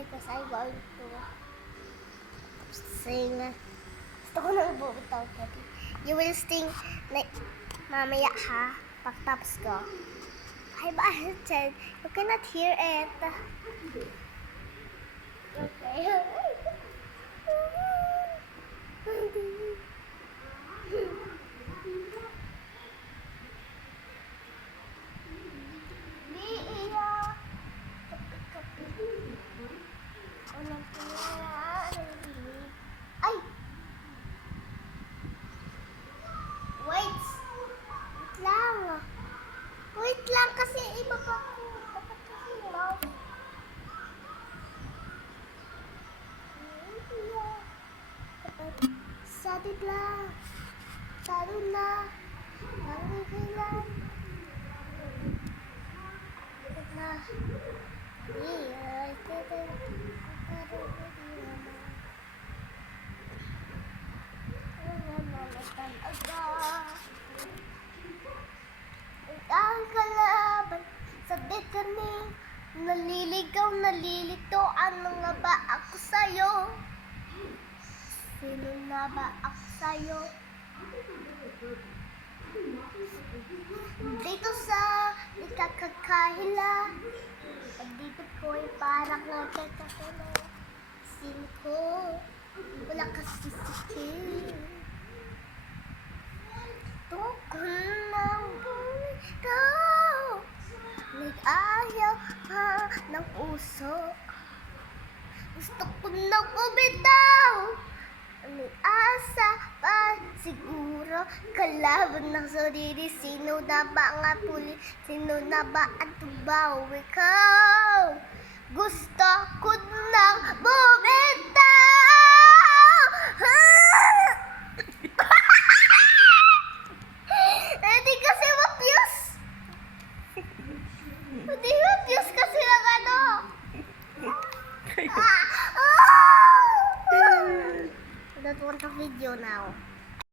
because I'm going to sing. Gusto ko nang bumitaw ko. You will sing like, mamaya ha, pagtapos ko. Hi, bye, Chen. You cannot hear it. Okay. Ay! Wait! Wait lang. Wait lang kasi iba pa ako. Dapat kasi love. Sadid lang. Sadid na. Nangihilan. Sadid na. Ang kalaban sa kami, naliligaw, nalilito, ano nga ba ako sa'yo? Sino na ba ako sa'yo? Dito sa ikakakahila, dito po'y parang nagkakahila. Sino ko, wala kasi sikil. Tukol ng buhay ko, nag-ayaw pa ng puso. Gusto ko nang umitaw, may asa pa siguro. Kalaban ng sarili, sino na ba nga puli? Sino na ba ang tubaw? Ikaw, gusto ko nang bumitaw. Hindi kasi ma-fuse. Hindi ma-fuse kasi ang ano. I don't want a video now.